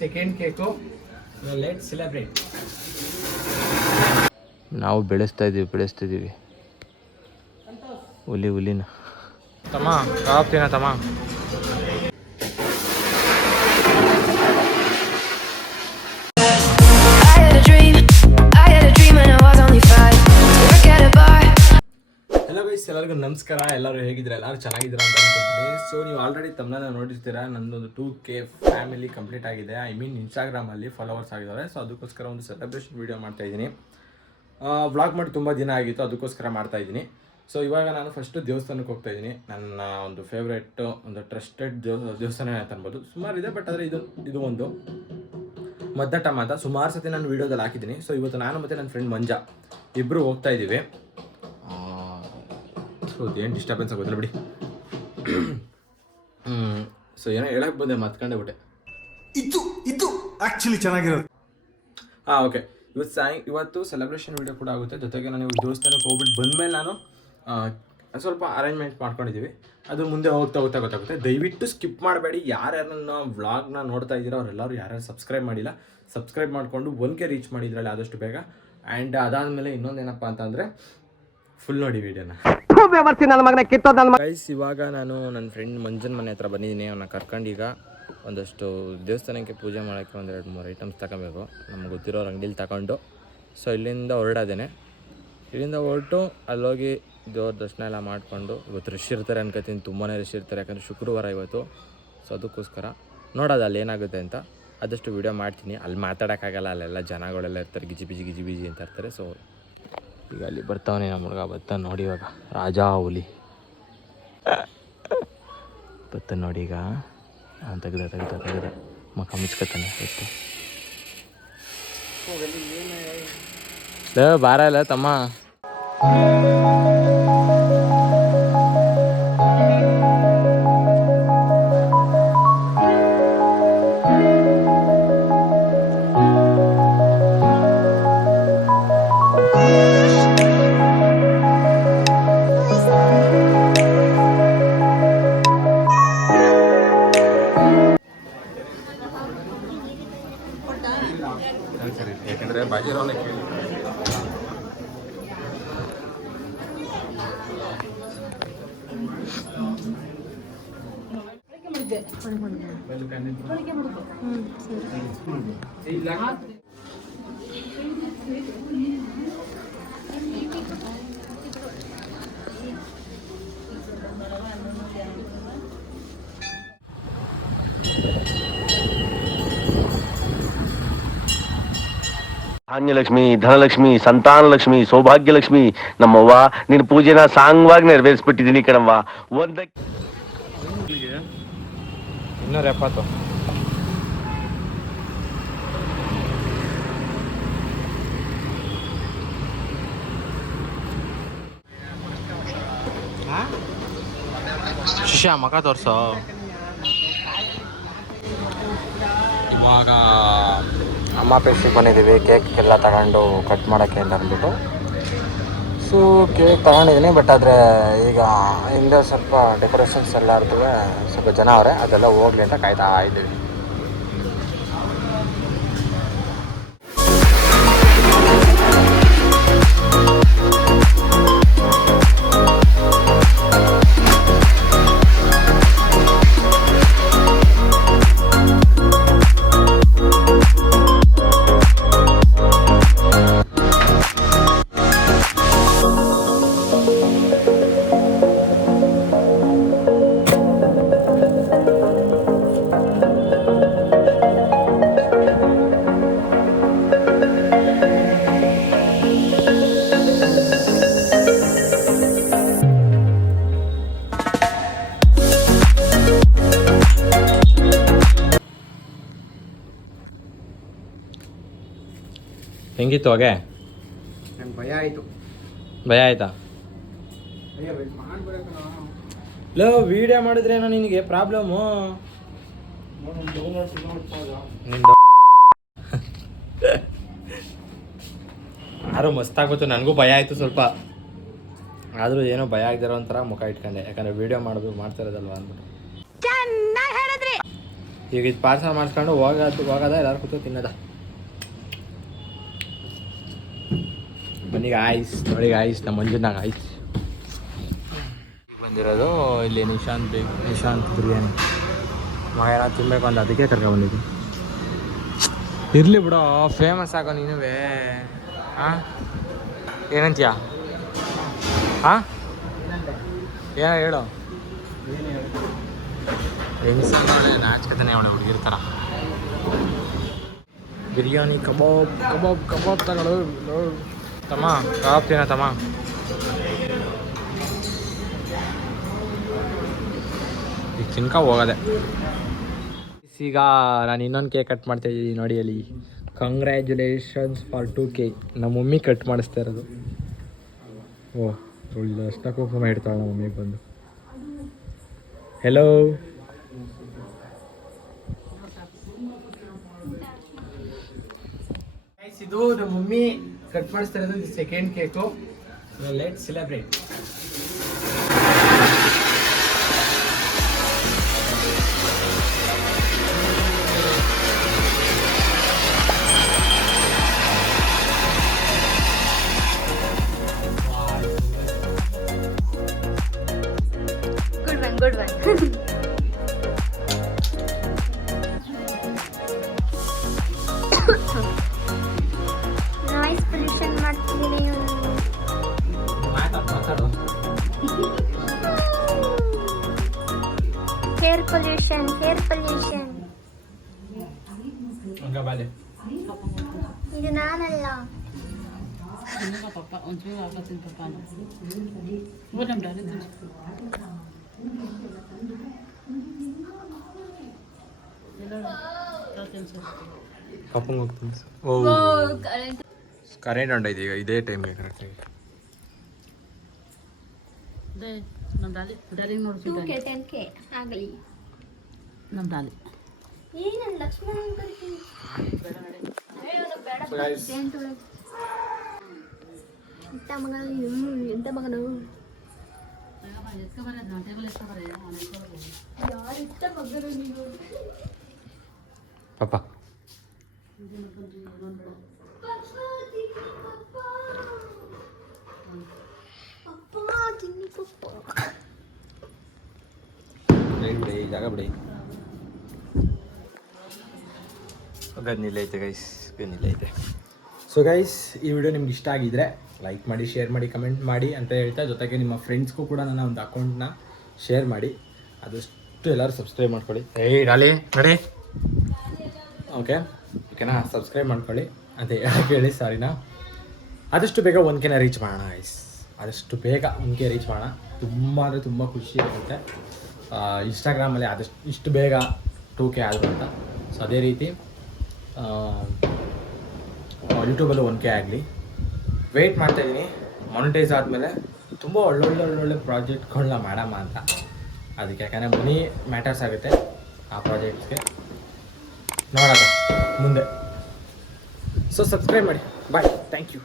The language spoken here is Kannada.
Second cake. Let's celebrate. ನಾವು ಬೆಳೆಸ್ತಿದ್ದೀವಿ ಹುಲಿನ. ತಮ್ಮ ಕಾಪ್ತೀನ ತಮ್ಮ. ಹಲೋ ಗೈಸ್, ಎಲ್ಲರಿಗೂ ನಮಸ್ಕಾರ. ಎಲ್ಲರೂ ಹೇಗಿದ್ದೀರಾ? ಎಲ್ಲರೂ ಚೆನ್ನಾಗಿದ್ದೀರಾ ಅಂತ ಅನ್ಕೊಳ್ತೀನಿ. ಸೊ ನೀವು ಆಲ್ರೆಡಿ ತಮ್ಮನ್ನ ನೋಡಿರ್ತೀರಾ, ನನ್ನೊಂದು 2K ಫ್ಯಾಮಿಲಿ ಕಂಪ್ಲೀಟ್ ಆಗಿದೆ. ಐ ಮೀನ್ ಇನ್ಸ್ಟಾಗ್ರಾಮಲ್ಲಿ ಫಾಲೋವರ್ಸ್ ಆಗಿದ್ದಾರೆ. ಸೊ ಅದಕ್ಕೋಸ್ಕರ ಒಂದು ಸೆಲೆಬ್ರೇಷನ್ ವೀಡಿಯೋ ಮಾಡ್ತಾಯಿದ್ದೀನಿ. ವ್ಲಾಗ್ ಮಾಡಿ ತುಂಬ ದಿನ ಆಗಿತ್ತು, ಅದಕ್ಕೋಸ್ಕರ ಮಾಡ್ತಾಯಿದ್ದೀನಿ. ಸೊ ಇವಾಗ ನಾನು ಫಸ್ಟು ದೇವಸ್ಥಾನಕ್ಕೆ ಹೋಗ್ತಾಯಿದ್ದೀನಿ. ನನ್ನ ಒಂದು ಫೇವ್ರೆಟ್, ಒಂದು ಟ್ರಸ್ಟೆಡ್ ದೇವಸ್ಥಾನ ಅಂತ ಅನ್ಬೋದು. ಸುಮಾರು ಇದೆ, ಬಟ್ ಆದರೆ ಇದು ಒಂದು ಮದ್ದಟ ಮಾತ. ಸುಮಾರು ಸತಿ ನಾನು ವೀಡಿಯೋದಲ್ಲಿ ಹಾಕಿದ್ದೀನಿ. ಸೊ ಇವತ್ತು ನಾನು ಮತ್ತು ನನ್ನ ಫ್ರೆಂಡ್ ಮಂಜ ಇಬ್ಬರು ಹೋಗ್ತಾ ಇದ್ದೀವಿ. ಏನು ಡಿಸ್ಟರ್ಬೆನ್ಸ್ ಆಗೋದಿಲ್ಲ ಬಿಡಿ. ಸೊ ಏನೋ ಹೇಳಕ್ಕೆ ಬಂದೆ, ಮತ್ಕೊಂಡೆ ಬಿಟ್ಟೆ. ಇದು ಆ್ಯಕ್ಚುಲಿ ಚೆನ್ನಾಗಿರೋದು. ಓಕೆ. ಇವತ್ತು ಸೆಲೆಬ್ರೇಷನ್ ವೀಡಿಯೋ ಕೂಡ ಆಗುತ್ತೆ. ಜೊತೆಗೆ ನಾನು ಇವಾಗ ದೇವಸ್ಥಾನಕ್ಕೆ ಹೋಗ್ಬಿಟ್ಟು ಬಂದಮೇಲೆ ನಾನು ಸ್ವಲ್ಪ ಅರೇಂಜ್ಮೆಂಟ್ ಮಾಡ್ಕೊಂಡಿದ್ದೀವಿ. ಅದು ಮುಂದೆ ಹೋಗ್ತಾ ಗೊತ್ತಾಗುತ್ತೆ. ದಯವಿಟ್ಟು ಸ್ಕಿಪ್ ಮಾಡಬೇಡಿ. ಯಾರ್ಯಾರನ್ನ ವ್ಲಾಗ್ನ ನೋಡ್ತಾ ಇದ್ದೀರೋ ಅವರೆಲ್ಲರೂ ಯಾರ್ಯಾರು ಸಬ್ಸ್ಕ್ರೈಬ್ ಮಾಡಿಲ್ಲ, ಸಬ್ಸ್ಕ್ರೈಬ್ ಮಾಡಿಕೊಂಡು 1K ರೀಚ್ ಮಾಡಿದ್ರಲ್ಲಿ ಆದಷ್ಟು ಬೇಗ. ಆ್ಯಂಡ್ ಅದಾದಮೇಲೆ ಇನ್ನೊಂದೇನಪ್ಪ ಅಂತಂದರೆ ಫುಲ್ ನೋಡಿ ವೀಡಿಯೋನ. ಗೈಸ್, ಇವಾಗ ನಾನು ನನ್ನ ಫ್ರೆಂಡ್ ಮಂಜನ್ ಮನೆ ಹತ್ರ ಬಂದಿದ್ದೀನಿ. ಅವನ್ನ ಕರ್ಕೊಂಡು ಈಗ ಒಂದಷ್ಟು ದೇವಸ್ಥಾನಕ್ಕೆ ಪೂಜೆ ಮಾಡೋಕ್ಕೆ 2-3 ಐಟಮ್ಸ್ ತಗೋಬೇಕು. ನಮ್ಗೆ ಗೊತ್ತಿರೋರು ಅಂಗಡಿಲಿ ತಗೊಂಡು ಸೊ ಇಲ್ಲಿಂದ ಹೊರಡೋದೇನೆ. ಇಲ್ಲಿಂದ ಹೊರಟು ಅಲ್ಲೋಗಿ ದೇವ್ರ ದರ್ಶನ ಎಲ್ಲ ಮಾಡಿಕೊಂಡು, ಇವತ್ತು ರಶ್ ಇರ್ತಾರೆ ಅನ್ಕೋತೀನಿ, ತುಂಬಾ ರಶ್ ಇರ್ತಾರೆ. ಯಾಕಂದರೆ ಶುಕ್ರವಾರ ಇವತ್ತು. ಸೊ ಅದಕ್ಕೋಸ್ಕರ ನೋಡೋದು ಅಲ್ಲಿ ಏನಾಗುತ್ತೆ ಅಂತ. ಆದಷ್ಟು ವೀಡಿಯೋ ಮಾಡ್ತೀನಿ. ಅಲ್ಲಿ ಮಾತಾಡೋಕ್ಕಾಗಲ್ಲ, ಅಲ್ಲೆಲ್ಲ ಜನಗಳೆಲ್ಲ ಇರ್ತಾರೆ, ಗಿಜಿ ಬಿಜಿ ಅಂತ ಇರ್ತಾರೆ. ಸೊ ಈಗ ಅಲ್ಲಿ ಬರ್ತಾವನೆ ನಮ್ಮ ಹುಡುಗ. ಬರ್ತಾನೆ ನೋಡಿ ಇವಾಗ, ರಾಜಾ ಹುಲಿ ಬರ್ತಾನೆ ನೋಡಿ. ಈಗ ತೆಗ್ದ ಮಕ್ಕ ಮುಚ್ಕೊತಾನೆ. ಬಾರ ಇಲ್ಲ ತಮ್ಮ. ಯಾಕಂದರೆ ಬಾಜಿರೋನೆ ಕೇಳಿ ಧಾನ್ಯಲಕ್ಷ್ಮಿ, ಧನಲಕ್ಷ್ಮಿ, ಸಂತಾನಲಕ್ಷ್ಮಿ, ಸೌಭಾಗ್ಯಲಕ್ಷ್ಮಿ, ನಮ್ಮವ್ವ ನಿನ್ನ ಪೂಜೆನ ಸಾಂಗವಾಗಿ ನೆರವೇರಿಸ್ಬಿಟ್ಟಿದ್ದೀನಿ ಕಣವ್ವ. 270. ಶಿಷ್ಯ ಮಗ ತೋರ್ಸೋ. ಇವಾಗ ಅಮ್ಮ ಪೇಸ್ಟಿಗೆ ಬಂದಿದ್ದೀವಿ. ಕೇಕ್ ಎಲ್ಲ ತಗೊಂಡು ಕಟ್ ಮಾಡೋಕ್ಕೆ ಅಂತ ಅಂದ್ಬಿಟ್ಟು. ಸೊ ಕೇಕ್ ತಗೊಂಡಿದ್ದೀನಿ, ಬಟ್ ಆದರೆ ಈಗ ಹಿಂದೆ ಸ್ವಲ್ಪ ಡೆಕೋರೇಷನ್ಸ್ ಎಲ್ಲ ಇರ್ತವೆ, ಸ್ವಲ್ಪ ಜನ ಅವರೇ, ಅದೆಲ್ಲ ಹೋಗ್ಲಿ ಅಂತ ಕಾಯ್ತಾ ಇದ್ದೀವಿ. ಹೆಂಗಿತ್ತು ಹಾಗೆ? ಭಯ ಆಯಿತು. ಭಯ ಆಯ್ತಾ? ಲೋ ವಿಡಿಯೋ ಮಾಡಿದ್ರೇನೋ ನಿನಗೆ ಪ್ರಾಬ್ಲಮ್ಮು. ಯಾರೋ ಮಸ್ತಾಗ್ಬಿಟ್ಟು. ನನಗೂ ಭಯ ಆಯಿತು ಸ್ವಲ್ಪ, ಆದರೂ ಏನೋ ಭಯ ಆಗದಿರೋ ಒಂಥರ ಮುಖ ಇಟ್ಕೊಂಡೆ. ಯಾಕಂದರೆ ವೀಡಿಯೋ ಮಾಡ್ತಾ ಇರೋದಲ್ವ ಅಂದ್ಬಿಟ್ಟು. ಈಗ ಇದು ಪಾರ್ಸಲ್ ಮಾಡಿಸ್ಕೊಂಡು ಹೋಗೋದ ಎಲ್ಲರೂ ಕೂತು ತಿನ್ನೋದ. ಬನ್ನಿ ಗಾಯ್ಸ್, ನೋಡಿ ಗಾಯ್ಸ್, ನಮ್ಮ ಮಂಜುನಾಗ ಆಯ್ಸ್ ಬಂದಿರೋದು ಇಲ್ಲಿ ನಿಶಾಂತ್ ಬಿರಿಯಾನಿ ಮಗ ಏನೋ ತಿನ್ಬೇಕು ಅಂತ ಅದಕ್ಕೆ ಕರ್ಕೊಂಡ್ಬಂದಿದ್ವಿ. ಇರಲಿ ಬಿಡೋ, ಫೇಮಸ್ ಆಗೋ ನೀನುವೇ. ಹಾಂ ಏನಂತೀಯ? ಹಾಂ ಏನೋ ಹೇಳು. ನಾಚ್ಕತಾನೆ ಅವಳೆ ಹುಡುಗಿರ್ ಥರ. ಬಿರಿಯಾನಿ ಕಬಾಬ್ ತಗೊಳ್ಳು ತಮ್ಮ. ಕಬಾಬ್ ತಿನ್ನ ತಮ್ಮ. ಈಗ ತಿನ್ಕ ಹೋಗೋದೆ. ಈಗ ನಾನು ಇನ್ನೊಂದು ಕೇಕ್ ಕಟ್ ಮಾಡ್ತಾ ಇದ್ದೀನಿ ನೋಡಿ ಅಲ್ಲಿ. Congratulations for 2K. ನಮ್ಮ ಮಮ್ಮಿ ಕಟ್ ಮಾಡಿಸ್ತಾ ಇರೋದು. ಓಹ್ ಒಳ್ಳೆ ಅಷ್ಟ ಕುಂಕುಮ ಇಡ್ತಾಳೆ ನಮ್ಮ ಮಮ್ಮಿಗೆ ಬಂದು. ಹೆಲೋ, ಇದು ನಮ್ಮ ಮಮ್ಮಿ ಕಟ್ ಮಾಡಿಸ್ತಾ ಇರೋದು. ಇದು second cake. Let's celebrate. Good one. Noise pollution ಮಾಡ್ತಿದ್ದೀನಿ ಇವನು. Hair pollution. ಇದು ನಾನಲ್ಲ. ಕಪ್ಪಂಗೆ ಹೋಗ್ತೀನಿ. ಓ ಕರೆಂಟ್ ಹೊಂಟೈತೆ ಈಗ ಇದೇ ಟೈಮ್ಗೆ ಕರೆಕ್ಟಾಗಿ. 2K 10K ಆಗಲಿ. ನಮ್ಮ ದಾಲಿ ಏನು ಲಕ್ಷ್ಮಣ ಕರಿತೀನಿ. ಎಂತ ಮಗನು ಯಾರಿಷ್ಟ ಮಗನು ನೀವು? ಪಾಪ ಬಿಡಿ ಜಾಗ ಬಿಡಿ. ಗನ್ನಿಲ್ಲೈತೆ ಗೈಸ್, ಗನ್ನಿಲ್ಲೈತೆ. ಸೊ ಗೈಸ್, ಈ ವಿಡಿಯೋ ನಿಮ್ಗೆ ಇಷ್ಟ ಆಗಿದ್ರೆ ಲೈಕ್ ಮಾಡಿ, ಶೇರ್ ಮಾಡಿ, ಕಮೆಂಟ್ ಮಾಡಿ ಅಂತ ಹೇಳ್ತಾ, ಜೊತೆಗೆ ನಿಮ್ಮ ಫ್ರೆಂಡ್ಸ್ಗೂ ಕೂಡ ನನ್ನ ಒಂದು ಅಕೌಂಟ್ನ ಶೇರ್ ಮಾಡಿ. ಆದಷ್ಟು ಎಲ್ಲರೂ ಸಬ್ಸ್ಕ್ರೈಬ್ ಮಾಡ್ಕೊಳ್ಳಿ. ಡಾಲಿ ನೋಡಿ, ಓಕೆನಾ? ಸಬ್ಸ್ಕ್ರೈಬ್ ಮಾಡ್ಕೊಳ್ಳಿ ಅಂತ ಹೇಳಿ ಸಾರಿನಾ. ಆದಷ್ಟು ಬೇಗ 1K ರೀಚ್ ಮಾಡೋಣ ಗೈಸ್. ಆದಷ್ಟು ಬೇಗ 1K ರೀಚ್ ಮಾಡೋಣ. ತುಂಬ ಅಂದರೆ ತುಂಬ ಖುಷಿ ಆಗುತ್ತೆ. ಇನ್ಸ್ಟಾಗ್ರಾಮಲ್ಲಿ ಆದಷ್ಟು ಇಷ್ಟು ಬೇಗ 2K ಆದರೂ ಅಂತ. ಸೊ ಅದೇ ರೀತಿ ಯೂಟ್ಯೂಬಲ್ಲೂ 1K ಆಗಲಿ. ವೆಯ್ಟ್ ಮಾಡ್ತಾಯಿದ್ದೀನಿ. ಮಾನಿಟೈಸ್ ಆದಮೇಲೆ ತುಂಬ ಒಳ್ಳೊಳ್ಳೆ ಪ್ರಾಜೆಕ್ಟ್ಗಳನ್ನ ಮಾಡಮ್ಮ ಅಂತ. ಅದಕ್ಕೆ ಯಾಕಂದರೆ ಮನಿ ಮ್ಯಾಟರ್ಸ್ ಆಗುತ್ತೆ ಆ ಪ್ರಾಜೆಕ್ಟ್ಸ್ಗೆ. ನೋಡೋಣ ಮುಂದೆ. ಸೊ ಸಬ್ಸ್ಕ್ರೈಬ್ ಮಾಡಿ. ಬಾಯ್, ಥ್ಯಾಂಕ್ ಯು.